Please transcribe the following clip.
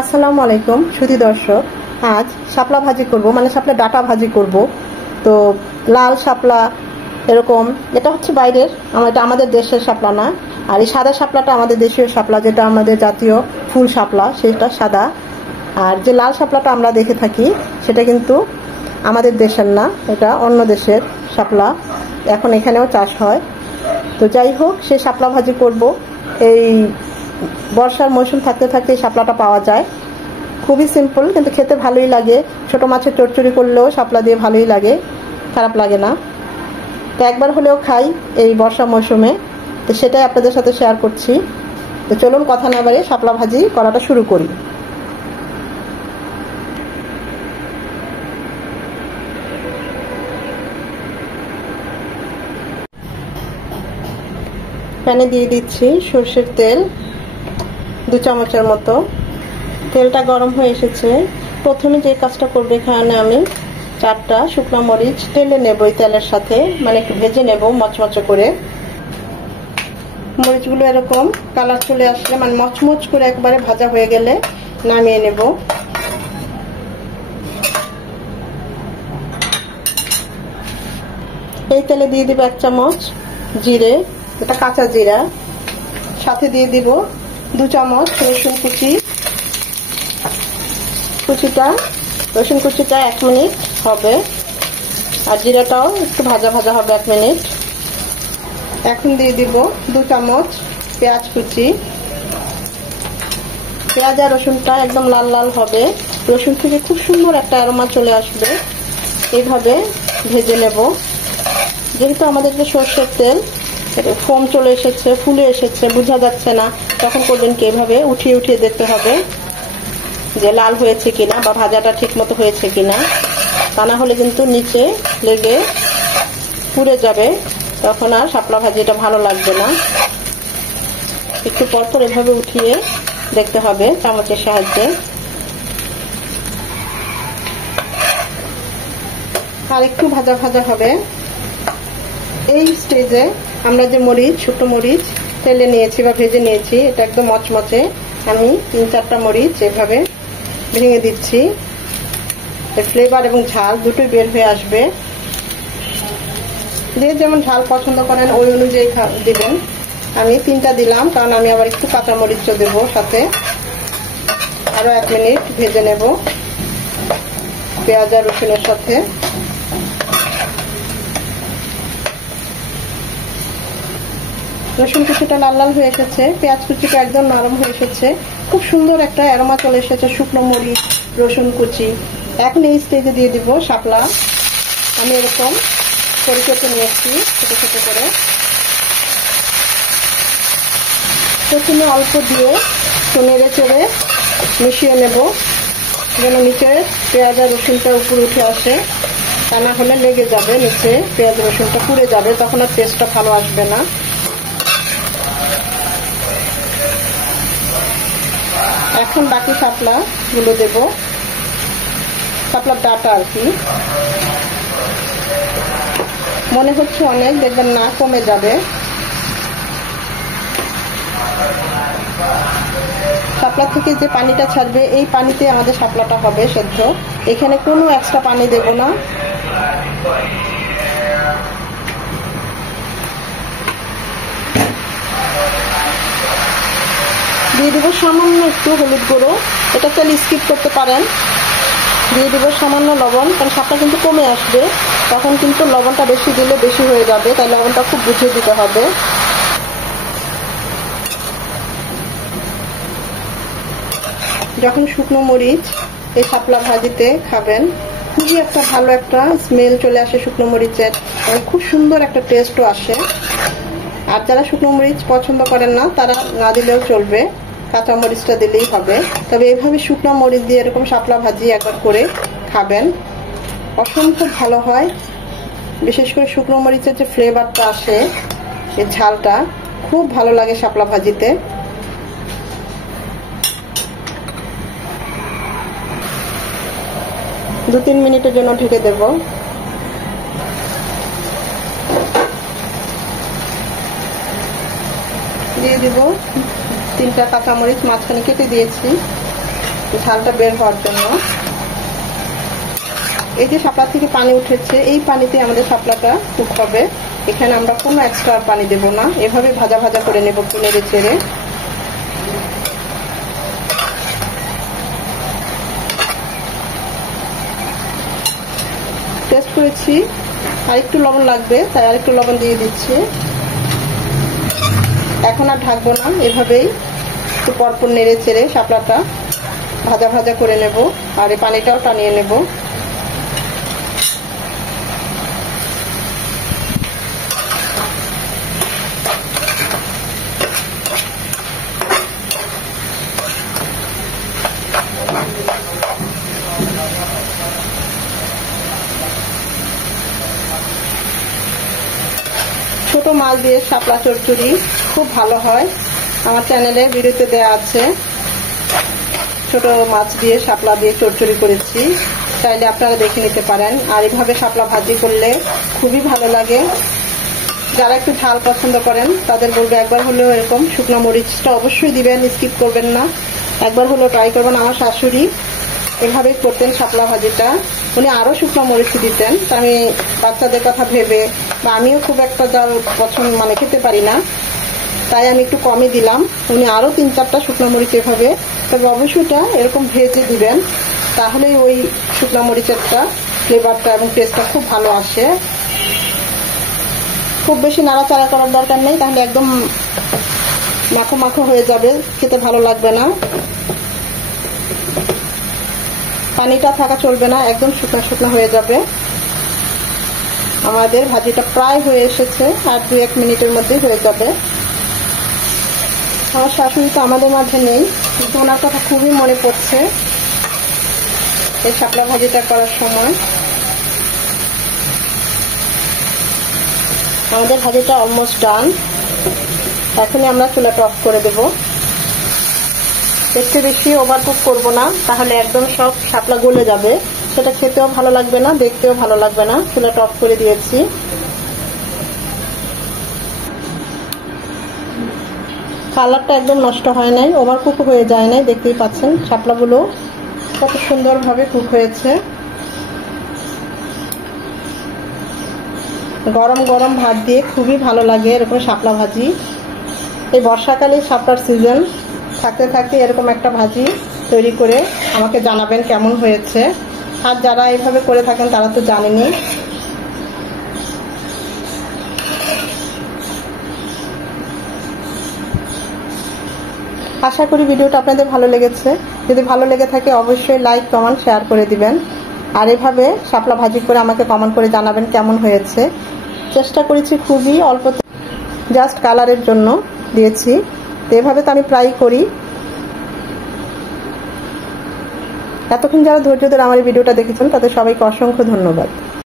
আসসালামু আলাইকুম সুধী দর্শক, আজ শাপলা ভাজি করব, মানে শাপলা ডাটা ভাজি করব। তো লাল শাপলা এরকম, এটা হচ্ছে বাইরের, এটা আমাদের দেশের শাপলা না। আর এই সাদা শাপলাটা আমাদের দেশীয় শাপলা, যেটা আমাদের জাতীয় ফুল শাপলা, সেটা সাদা। আর যে লাল শাপলাটা আমরা দেখে থাকি সেটা কিন্তু আমাদের দেশের না, এটা অন্য দেশের শাপলা, এখন এখানেও চাষ হয়। তো যাই হোক, সেই শাপলা ভাজি করব। এই বর্ষার মৌসুম থাকতে থাকতে এই শাপলাটা পাওয়া যায়। খুবই সিম্পল, কিন্তু খেতে ভালোই লাগে। ছোট মাছের চচ্চড়ি করলেও শাপলা দিয়ে ভালোই লাগে, খারাপ লাগে না। তো একবার হলেও খাই এই বর্ষা মৌসুমে, তো সেটাই আপনাদের সাথে শেয়ার করছি। তো চলুন কথা না বাড়িয়ে শাপলা ভাজি করাটা শুরু করি। প্যানে দিয়ে দিচ্ছি সরষের তেল 2 চামচের মতো। তেলটা গরম হয়ে এসেছে। প্রথমে যে কাজটা করবো, এখানে আমি 4টা শুকনো মরিচ তেলে নেব, এই তেলের সাথে, মানে একটু ভেজে নেব মচমচে করে। মরিচগুলো এরকম কালার চলে আসলে, মানে মচমচ করে একবারে ভাজা হয়ে গেলে নামিয়ে নেব। এই তেলে দিয়ে দিব 1 চামচ জিরে, এটা কাঁচা জিরা। সাথে দিয়ে দিব 2 চামচ রসুন কুচিটা 1 মিনিট হবে, আর জিরাটাও একটু ভাজা ভাজা হবে 1 মিনিট। এখন দিয়ে দিব 2 চামচ পেঁয়াজ কুচি। পেঁয়াজ আর রসুনটা একদম লাল লাল হবে, রসুন থেকে খুব সুন্দর একটা অ্যারোমা চলে আসবে। এইভাবে ভেজে নেব। যেহেতু আমাদের যে সরষের তেল, ফোম চলে এসেছে, ফুলে এসেছে, বোঝা যাচ্ছে না, তখন করবেন কি, এইভাবে উঠিয়ে উঠিয়ে দেখতে হবে যে লাল হয়েছে কিনা বা ভাজাটা ঠিক মতো হয়েছে কিনা। তা না হলে কিন্তু নিচে লেগে পুড়ে যাবে, তখন আর শাপলা ভাজিটা ভালো লাগবে না। একটু পরপর এভাবে উঠিয়ে দেখতে হবে চামচের সাহায্যে। আর একটু ভাজা ভাজা হবে। এই স্টেজে আমরা যে মরিচ, শুকনো মরিচ তেলে নিয়েছি বা ভেজে নিয়েছি, এটা একদম মচমচে, আমি 3-4টা মরিচ এভাবে ভেঙে দিচ্ছি। ফ্লেভার এবং ঝাল দুটোই বের হয়ে আসবে। যে যেমন ঝাল পছন্দ করেন ওই অনুযায়ী দিবেন। আমি 3টা দিলাম, কারণ আমি আবার একটু কাঁচা মরিচও দেবো সাথে। আরো 1 মিনিট ভেজে নেব পেঁয়াজ আর রসুনের সাথে। রসুন কুচিটা লাল লাল হয়ে এসেছে, পেঁয়াজ কুচিটা একদম নরম হয়ে এসেছে, খুব সুন্দর একটা অ্যারোমা চলে এসেছে শুকনো মরিচ, রসুন কুচি। এখন এই স্টেজে দিয়ে দিব শাপলা। আমি এরকম করে কেটে নিয়েছি ছোট ছোট করে। প্রথমে অল্প দিয়ে নেড়ে চেড়ে মিশিয়ে নেব, যেন নিচে পেঁয়াজ আর রসুনটা উপরে উঠে আসে। তা না হলে লেগে যাবে, নিচে পেঁয়াজ রসুনটা পুড়ে যাবে, তখন আর টেস্টটা ভালো আসবে না। এখন বাকি শাপলা গুলো দেব, শাপলার ডাটা আর কি। মনে হচ্ছে অনেক, দেখবেন না, কমে যাবে। শাপলা থেকে যে পানিটা ছাড়বে, এই পানিতে আমাদের শাপলাটা হবে সেদ্ধ। এখানে কোনো এক্সট্রা পানি দেব না। দিয়ে দেবো সামান্য একটু হলুদ গুঁড়ো, এটা চাইলে স্কিপ করতে পারেন। দিয়ে দেবো সামান্য লবণ, কারণ শাপলা কিন্তু কমে আসবে, তখন কিন্তু লবণটা বেশি দিলে বেশি হয়ে যাবে, তাই লবণটা খুব বুঝিয়ে দিতে হবে। যখন শুকনো মরিচ এই শাপলা ভাজিতে খাবেন, খুবই একটা ভালো একটা স্মেল চলে আসে শুকনো মরিচের, খুব সুন্দর একটা টেস্টও আসে। আর যারা শুকনো মরিচ পছন্দ করেন না, তারা না দিলেও চলবে, কাঁচা মরিচটা দিলেই হবে। তবে এইভাবে শুকনো মরিচ দিয়ে এরকম শাপলা ভাজি একবার করে খাবেন, অসম্ভব ভালো হয়। বিশেষ করে শুকনো মরিচের যে ফ্লেভারটা আসে, এই ঝালটা খুব ভালো লাগে শাপলা ভাজিতে। দু 3 মিনিটের জন্য ঢেকে দেব। দিয়ে দিব 3টা কাঁচামরিচ মাঝখানে কেটে দিয়েছি, ঝালটা বের হওয়ার জন্য। এই যে শাপলা থেকে পানি উঠেছে, এই পানিতে আমাদের শাপলাটা কুক হবে। এখানে আমরা কোনো এক্সট্রা পানি দেব না, এভাবে ভাজা ভাজা করে নেব একটু নেড়ে চেড়ে। টেস্ট করেছি, আর একটু লবণ লাগবে, তাই আর একটু লবণ দিয়ে দিচ্ছি। এখন আর ঢাকবো না, এভাবেই একটু পরপর নেড়ে চেড়ে শাপলাটা ভাজা ভাজা করে নেব, আর এই পানিটাও টানিয়ে নেব। ছোট মাছ দিয়ে শাপলা চচ্চড়ি খুব ভালো হয়, আমার চ্যানেলে ভিডিওতে দেওয়া আছে। ছোট মাছ দিয়ে শাপলা দিয়ে চচ্চড়ি করেছি, চাইলে আপনারা দেখে নিতে পারেন। আর এইভাবে শাপলা ভাজি করলে খুবই ভালো লাগে। যারা একটু ঝাল পছন্দ করেন তাদের বলবো একবার হলেও এরকম শুকনো মরিচটা অবশ্যই দিবেন, স্কিপ করবেন না, একবার হলেও ট্রাই করবেন। আমার শাশুড়ি এভাবে করতেন শাপলা ভাজিটা, উনি আরো শুকনো মরিচ দিতেন। তা আমি বাচ্চাদের কথা ভেবে, বা আমিও খুব একটা জাল পছন্দ খেতে পারি না, তাই আমি একটু কমই দিলাম। উনি আরো 3-4টা শুকনো মরিচ এভাবে, তবে অবশ্যই এরকম ভেজে দিবেন, তাহলে ওই শুকনো মরিচেরটা ফ্লেভারটা এবং টেস্টটা খুব ভালো আসে। খুব বেশি নাড়াচাড়া করার দরকার নেই, তাহলে একদম মাখো মাখো হয়ে যাবে, খেতে ভালো লাগবে না। পানিটা থাকা চলবে না, একদম শুকনো শুকনো হয়ে যাবে। আমাদের ভাজিটা প্রায় হয়ে এসেছে, আর 2-1 মিনিটের মধ্যে হয়ে যাবে। আমার শাশুড়ি তো আমাদের মাঝে নেই, কিন্তু ওনার কথা খুবই মনে পড়ছে এই শাপলা ভাজিটা করার সময়। আমাদের ভাজিটা অলমোস্ট ডান, এখনই আমরা চুলাটা অফ করে দেব। একটু বেশি ওভারকুক করবো না, তাহলে একদম সব শাপলা গলে যাবে, সেটা খেতেও ভালো লাগবে না, দেখতেও ভালো লাগবে না। চুলাটা অফ করে দিয়েছি। কালারটা একদম নষ্ট হয় নাই, ওভারকুক হয়ে যায় নাই, দেখতেই পাচ্ছেন শাপলাগুলো কত সুন্দরভাবে কুক হয়েছে। গরম গরম ভাত দিয়ে খুবই ভালো লাগে এরকম শাপলা ভাজি। এই বর্ষাকালে শাপলার সিজন, থাকতে থাকতে এরকম একটা ভাজি তৈরি করে আমাকে জানাবেন কেমন হয়েছে। আর যারা এইভাবে করে থাকেন তারা তো জানেনই। আশা করি ভিডিওটা আপনাদের ভালো লেগেছে। যদি ভালো লেগে থাকে অবশ্যই লাইক, কমেন্ট, শেয়ার করে দিবেন। আর এভাবে শাপলা ভাজি করে আমাকে কমেন্ট করে জানাবেন কেমন হয়েছে। চেষ্টা করেছি খুবই অল্প, জাস্ট কালারের জন্য দিয়েছি, তো এভাবে তো আমি প্রায় করি। এতক্ষণ যারা ধৈর্য ধরে আমার এই ভিডিওটা দেখেছেন তাদের সবাইকে অসংখ্য ধন্যবাদ।